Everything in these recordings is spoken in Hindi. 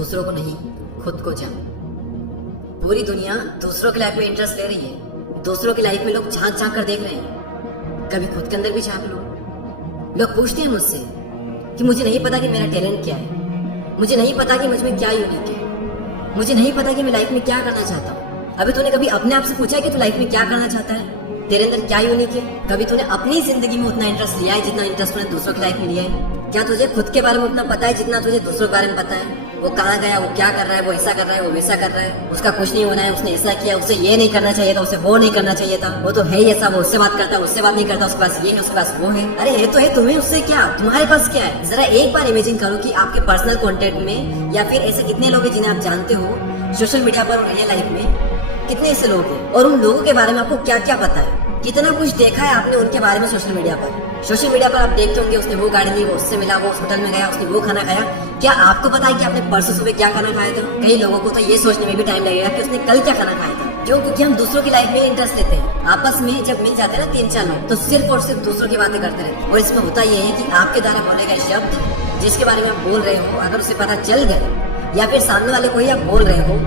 दूसरों को नहीं, खुद को जान। पूरी दुनिया दूसरों की लाइफ में इंटरेस्ट ले रही है। दूसरों की लाइफ में लोग झांक झांक कर देख रहे हैं। कभी खुद के अंदर भी झांक लो। लोग पूछते हैं मुझसे कि मुझे नहीं पता कि मेरा टैलेंट क्या है, मुझे नहीं पता कि मुझ में क्या यूनिक है, मुझे नहीं पता कि मैं लाइफ में क्या करना चाहता हूँ। अभी तूने कभी अपने आप से पूछा है कि तू लाइफ में क्या करना चाहता है? तेरे अंदर क्या यूनिक है? कभी तूने अपनी जिंदगी में उतना इंटरेस्ट लिया है जितना इंटरेस्ट तूने दूसरों की लाइफ में लिया है? क्या तुझे खुद के बारे में उतना पता है जितना तुझे दूसरों के बारे में पता है? वो कहाँ गया, वो क्या कर रहा है, वो ऐसा कर रहा है, वो वैसा कर रहा है, उसका कुछ नहीं होना है, उसने ऐसा किया, उसे ये नहीं करना चाहिए था, उसे वो नहीं करना चाहिए था, वो तो है ही ऐसा, वो उससे बात करता है, उससे बात नहीं करता, उसके पास ये है, उसके पास वो है। अरे ये तो है, तुम्हें उससे क्या, तुम्हारे पास क्या है? जरा एक बार इमेजिन करो कि आपके पर्सनल कॉन्टेक्ट में या फिर ऐसे कितने लोग हैं जिन्हें आप जानते हो सोशल मीडिया पर और रियल लाइफ में, कितने ऐसे लोग हैं और उन लोगों के बारे में आपको क्या क्या पता है, कितना कुछ देखा है आपने उनके बारे में सोशल मीडिया पर। सोशल मीडिया पर आप देखते होंगे उसने वो गाड़ी ली, वो उससे मिला, वो उस होटल में गया, उसने वो खाना खाया। क्या आपको पता है कि आपने परसों सुबह क्या खाना खाया था? कई लोगों को तो ये सोचने में भी टाइम लगेगा कि उसने कल क्या खाना खाया था। क्यों? क्योंकि हम दूसरों की लाइफ में इंटरेस्ट लेते हैं। आपस में जब मिल जाते हैं ना 3-4 लोग, तो सिर्फ और सिर्फ दूसरों की बातें करते रहते हैं। और इसमें होता यह है कि आपके द्वारा बोले गए शब्द जिसके बारे में आप बोल रहे हो, अगर उसे पता चल गए या फिर सामने वाले को ही आप बोल रहे हो,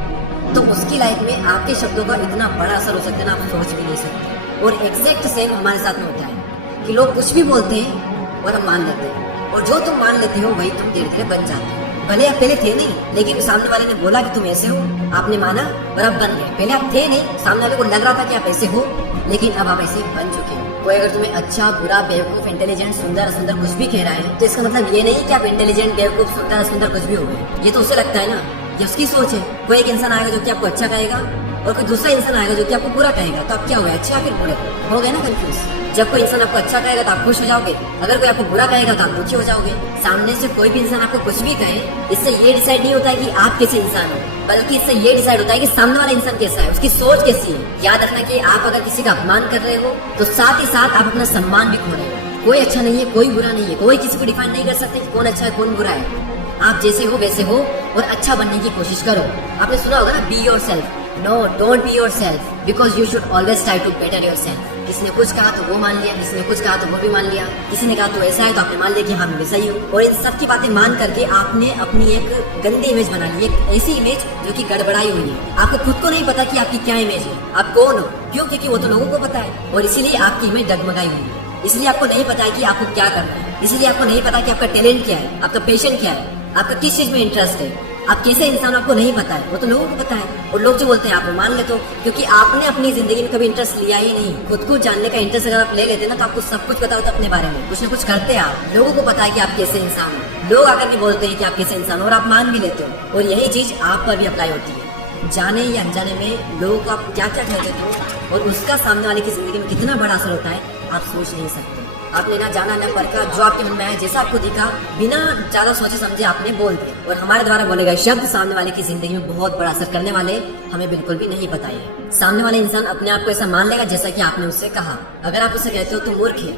तो उसकी लाइफ में आपके शब्दों का इतना बड़ा असर हो सकता है ना, आप सोच भी नहीं सकते। और एग्जैक्ट सेम हमारे साथ में होता है कि लोग कुछ भी बोलते हैं और हम मान लेते हैं, और जो तुम मान लेते हो वही तुम धीरे धीरे बन जाते हो। भले आप पहले थे नहीं, लेकिन सामने वाले ने बोला कि तुम ऐसे हो, आपने माना और आप बन गए। पहले आप थे नहीं, सामने वाले को लग रहा था कि आप ऐसे हो, लेकिन अब आप ऐसे बन चुके हो। कोई अगर तुम्हें अच्छा, बुरा, बेवकूफ, इंटेलिजेंट, सुंदर, असुंदर कुछ भी कह रहा है, तो इसका मतलब ये नहीं कि आप इंटेलिजेंट, बेवकूफ, सुंदर, असुंदर कुछ भी हो गए। ये तो उसे लगता है ना, ये उसकी सोच है। कोई एक इंसान आएगा जो कि आपको अच्छा कहेगा और कोई दूसरा इंसान आएगा जो कि आपको बुरा कहेगा, तो आप क्या हो गए, अच्छा फिर बुरे हो गए ना कंफ्यूज। जब कोई इंसान आपको अच्छा कहेगा तो आप खुश हो जाओगे, अगर कोई आपको बुरा कहेगा तो आप दुखी हो जाओगे। सामने से कोई भी इंसान आपको कुछ भी कहे, इससे ये डिसाइड नहीं होता है कि आप कैसे इंसान हो, बल्कि इससे ये डिसाइड होता है कि सामने वाला इंसान कैसा है, उसकी सोच कैसी है। याद रखना कि आप अगर किसी का अपमान कर रहे हो तो साथ ही साथ आप अपना सम्मान भी खो रहे हो। कोई अच्छा नहीं है, कोई बुरा नहीं है, कोई किसी को डिफाइन नहीं कर सकते कौन अच्छा है कौन बुरा है। आप जैसे हो वैसे हो और अच्छा बनने की कोशिश करो। आपने सुना होगा ना, be yourself. No, don't be yourself, because you should always try to better yourself. किसी ने कुछ कहा तो वो मान लिया, किसी ने कुछ कहा तो वो भी मान लिया, किसी ने कहा तो ऐसा है तो आपने मान लिया कि हाँ मैं वैसा ही हूँ। और इन सब की बातें मान करके आपने अपनी एक गंदी इमेज बना ली, एक ऐसी इमेज जो कि गड़बड़ाई हुई है। आपको खुद को नहीं पता कि आपकी क्या इमेज है, आप कौन हो। क्यों? क्योंकि वो तो लोगों को पता है, और इसीलिए आपकी इमेज डगमगाई हुई है। इसलिए आपको नहीं पता है कि आपको क्या करना है, इसलिए आपको नहीं पता कि आपका टैलेंट क्या है, आपका पैशन क्या है, आपका किस चीज में इंटरेस्ट है, आप कैसे इंसान, आपको नहीं पता है, वो तो लोगों को पता है। और लोग जो बोलते हैं आप मान लेते हो, क्योंकि आपने अपनी जिंदगी में कभी इंटरेस्ट लिया ही नहीं। खुद को जानने का इंटरेस्ट अगर आप ले लेते ना, तो आपको सब कुछ पता होता अपने बारे में, कुछ ना कुछ करते हैं आप, लोगों को पता है कि आप कैसे इंसान हो। लोग आकर भी बोलते हैं कि आप कैसे इंसान हो और आप मान भी लेते हो। और यही चीज आप पर भी अप्लाई होती है। जाने या अनजाने में लोगों को आप क्या क्या कह देते हो और उसका सामने वाले की जिंदगी में कितना बड़ा असर होता है, आप सोच नहीं सकते। आपने ना जाना ना परखा, जो आपके मन में आया, जैसा आपको दिखा, बिना ज्यादा सोचे समझे आपने बोल दिया। और हमारे द्वारा बोले गए शब्द सामने वाले की जिंदगी में बहुत बड़ा असर करने वाले हमें बिल्कुल भी नहीं पता है। सामने वाले इंसान अपने आप को ऐसा मान लेगा जैसा कि आपने उससे कहा। अगर आप उसे कहते हो तो मूर्ख है,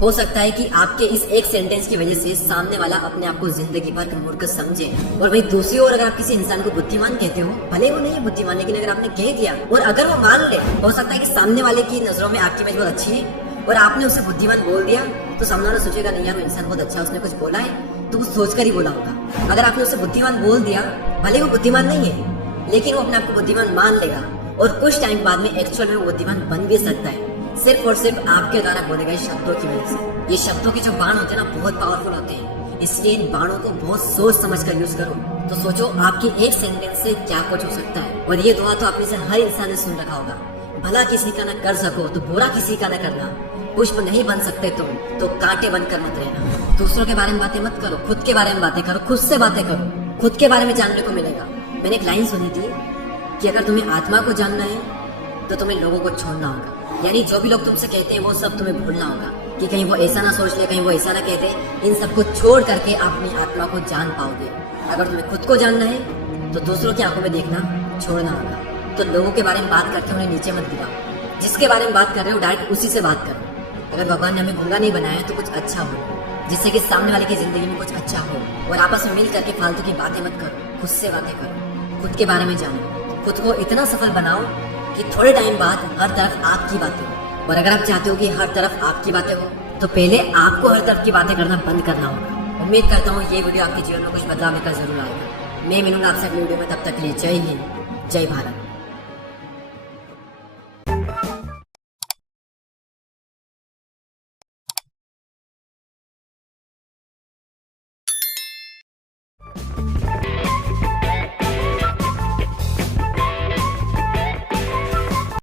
हो सकता है कि आपके इस एक सेंटेंस की वजह से सामने वाला अपने आप को जिंदगी भर मूर्ख समझे। और वही दूसरी ओर अगर आप किसी इंसान को बुद्धिमान कहते हो, भले वो नहीं है बुद्धिमान, लेकिन अगर आपने कह दिया और अगर वो मान ले, हो सकता है कि सामने वाले की नजरों में आपकी इमेज बहुत अच्छी है और आपने उसे बुद्धिमान बोल दिया, तो सामने वाला सोचेगा नहीं यार वो इंसान बहुत अच्छा है, उसने कुछ बोला है तो वो सोचकर ही बोला होगा। अगर आपने उसे बुद्धिमान बोल दिया, भले वो बुद्धिमान नहीं है, लेकिन वो अपने आप को बुद्धिमान मान लेगा और कुछ टाइम बाद में एक्चुअल में वो बुद्धिमान बन भी सकता है, सिर्फ और सिर्फ आपके द्वारा बोले गए शब्दों की वजह से। ये शब्दों के जो बाण होते हैं ना, बहुत पावरफुल होते हैं, इसलिए इन बाणों को बहुत सोच समझ कर यूज करो। तो सोचो आपके एक सेंटेंस से क्या कुछ हो सकता है। और ये दुआ तो आप में से हर इंसान ने सुन रखा होगा, भला किसी का न कर सको तो बुरा किसी का न करना, पुष्प नहीं बन सकते तुम तो कांटे बनकर मत रहना। दूसरों के बारे में बातें मत करो, खुद के बारे में बातें करो, खुद से बातें करो, खुद के बारे में जानने को मिलेगा। मैंने एक लाइन सुनी थी कि अगर तुम्हें आत्मा को जानना है तो तुम्हें लोगों को छोड़ना होगा। यानी जो भी लोग तुमसे कहते हैं वो सब तुम्हें भूलना होगा, कि कहीं वो ऐसा ना सोच ले, कहीं वो ऐसा ना कहते। इन सबको छोड़ करके आप अपनी आत्मा को जान पाओगे। अगर तुम्हें खुद को जानना है तो दूसरों की आंखों में देखना छोड़ना होगा। तो लोगों के बारे में बात करके उन्हें नीचे मत गिराओ, जिसके बारे में बात कर रहे हो डायरेक्ट उसी से बात करो। अगर भगवान ने हमें गूंगा नहीं बनाया तो कुछ अच्छा हो, जिससे कि सामने वाले की जिंदगी में कुछ अच्छा हो। और आपस में मिल करके फालतू की बातें मत करो, खुद से बातें करो, खुद के बारे में जानो, खुद को इतना सफल बनाओ कि थोड़े टाइम बाद हर तरफ आपकी बातें हो। और अगर आप चाहते हो कि हर तरफ आपकी बातें हो, तो पहले आपको हर तरफ की बातें करना बंद करना होगा। उम्मीद करता हूँ ये वीडियो आपके जीवन में कुछ बदलाव लेकर जरूर आएगा। मैं मिलूंगा आपसे अगली वीडियो में, तब तक के लिए जय हिंद, जय भारत।